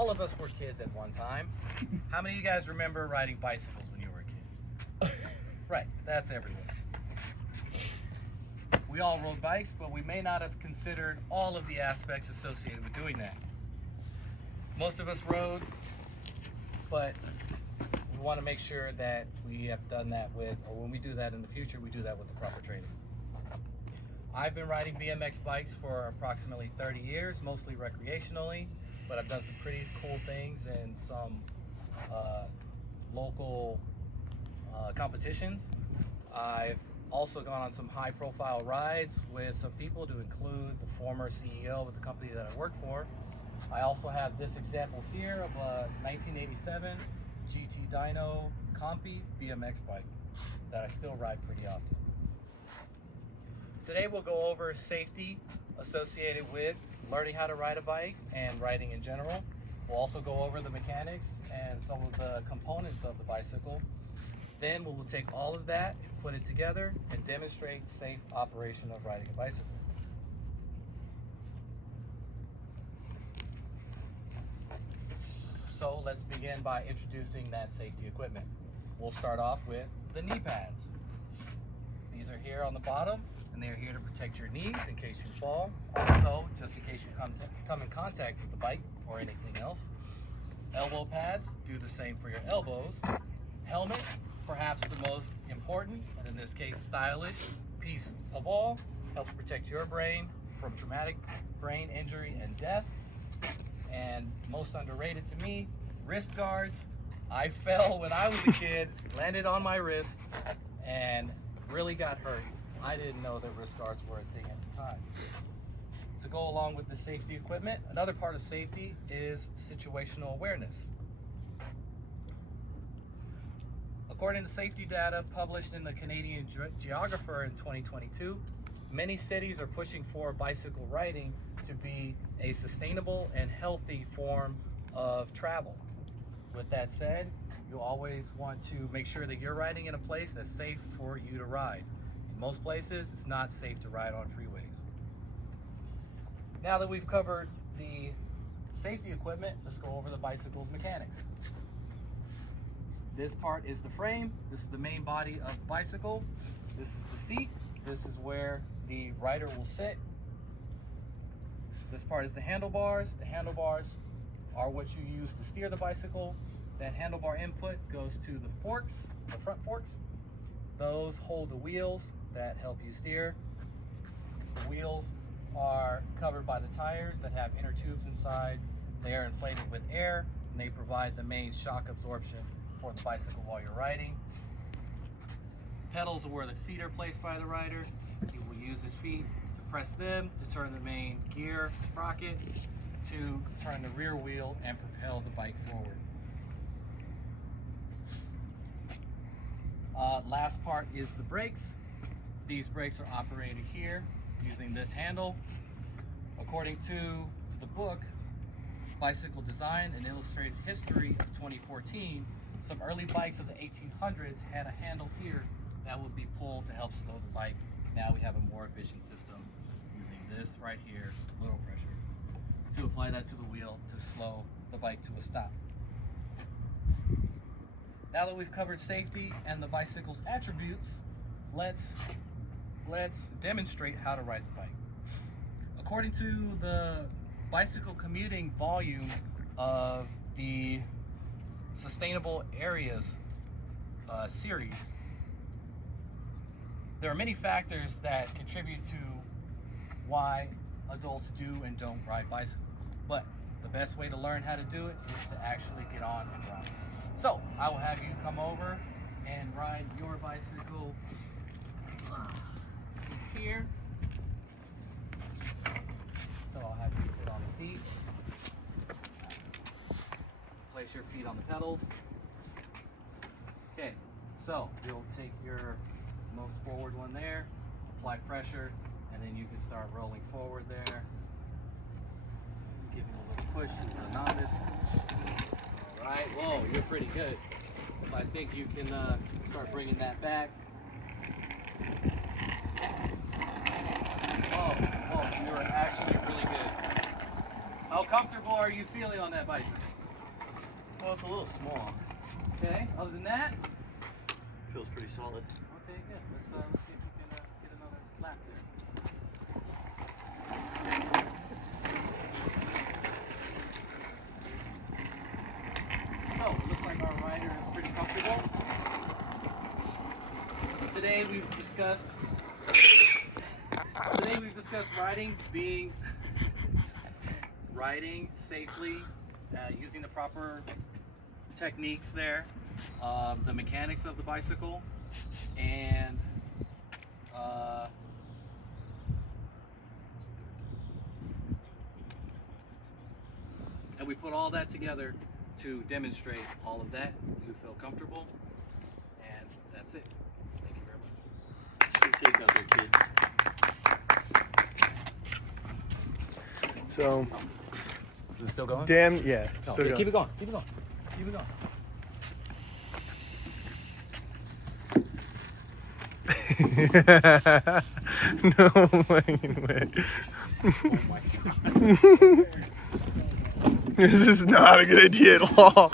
all of us were kids at one time. How many of you guys remember riding bicycles when you were a kid? Right, that's everyone. We all rode bikes, but we may not have considered all of the aspects associated with doing that. Most of us rode, but we want to make sure that we have done that with, or when we do that in the future, we do that with the proper training. I've been riding BMX bikes for approximately 30 years, mostly recreationally, but I've done some pretty cool things in some local competitions. I've also gone on some high profile rides with some people, to include the former CEO of the company that I work for. I also have this example here of a 1987 GT Dyno Compy BMX bike that I still ride pretty often. Today we'll go over safety associated with learning how to ride a bike and riding in general. We'll also go over the mechanics and some of the components of the bicycle. Then we will take all of that and put it together and demonstrate safe operation of riding a bicycle. So let's begin by introducing that safety equipment. We'll start off with the knee pads. These are here on the bottom, and they're here to protect your knees in case you fall. Also, just in case you come in contact with the bike or anything else. Elbow pads do the same for your elbows. Helmet, perhaps the most important, and in this case stylish, piece of all, helps protect your brain from traumatic brain injury and death. And most underrated to me, wrist guards. I fell when I was a kid, landed on my wrist, and really got hurt. I didn't know that wrist guards were a thing at the time. To go along with the safety equipment, another part of safety is situational awareness. According to safety data published in the Canadian Geographer in 2022, many cities are pushing for bicycle riding to be a sustainable and healthy form of travel. With that said, you always want to make sure that you're riding in a place that's safe for you to ride. In most places, it's not safe to ride on freeways. Now that we've covered the safety equipment, let's go over the bicycle's mechanics. This part is the frame. This is the main body of the bicycle. This is the seat. This is where the rider will sit. This part is the handlebars. The handlebars are what you use to steer the bicycle. That handlebar input goes to the forks, the front forks. Those hold the wheels that help you steer. The wheels are covered by the tires that have inner tubes inside. They are inflated with air, and they provide the main shock absorption for the bicycle while you're riding. Pedals are where the feet are placed by the rider. He will use his feet to press them to turn the main gear sprocket, to turn the rear wheel and propel the bike forward. Last part is the brakes. These brakes are operated here using this handle. According to the book, Bicycle Design and Illustrated History of 2014, some early bikes of the 1800s had a handle here that would be pulled to help slow the bike. Now we have a more efficient system using this right here, little pressure, to apply that to the wheel to slow the bike to a stop. Now that we've covered safety and the bicycle's attributes, let's demonstrate how to ride the bike. According to the bicycle commuting volume of the Sustainable Areas series, there are many factors that contribute to why adults do and don't ride bicycles. But the best way to learn how to do it is to actually get on and ride. So I will have you come over and ride your bicycle here. So I'll have you sit on the seat. Place your feet on the pedals. Okay, so you'll take your most forward one there, apply pressure, and then you can start rolling forward there. Give him a little push as a novice. All right, whoa, you're pretty good. So I think you can start bringing that back. Oh, you're actually really good. How comfortable are you feeling on that bicycle? Well, it's a little small. Okay, other than that, Feels pretty solid. okay, good. Let's see if we can get another lap there. So, it looks like our rider is pretty comfortable. Today we've discussed riding safely, using the proper techniques there, the mechanics of the bicycle, and we put all that together to demonstrate all of that. You feel comfortable, and that's it. Thank you very much. Stay safe out there, kids. So, Is it still going? damn, yeah, No, still yeah, going. keep it going. Keep it going. Keep it going. No fucking way. Oh my god. This is not a good idea at all.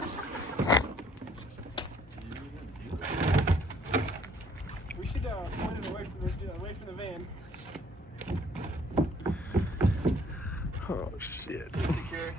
We should point it away from the van. Oh shit. Secure.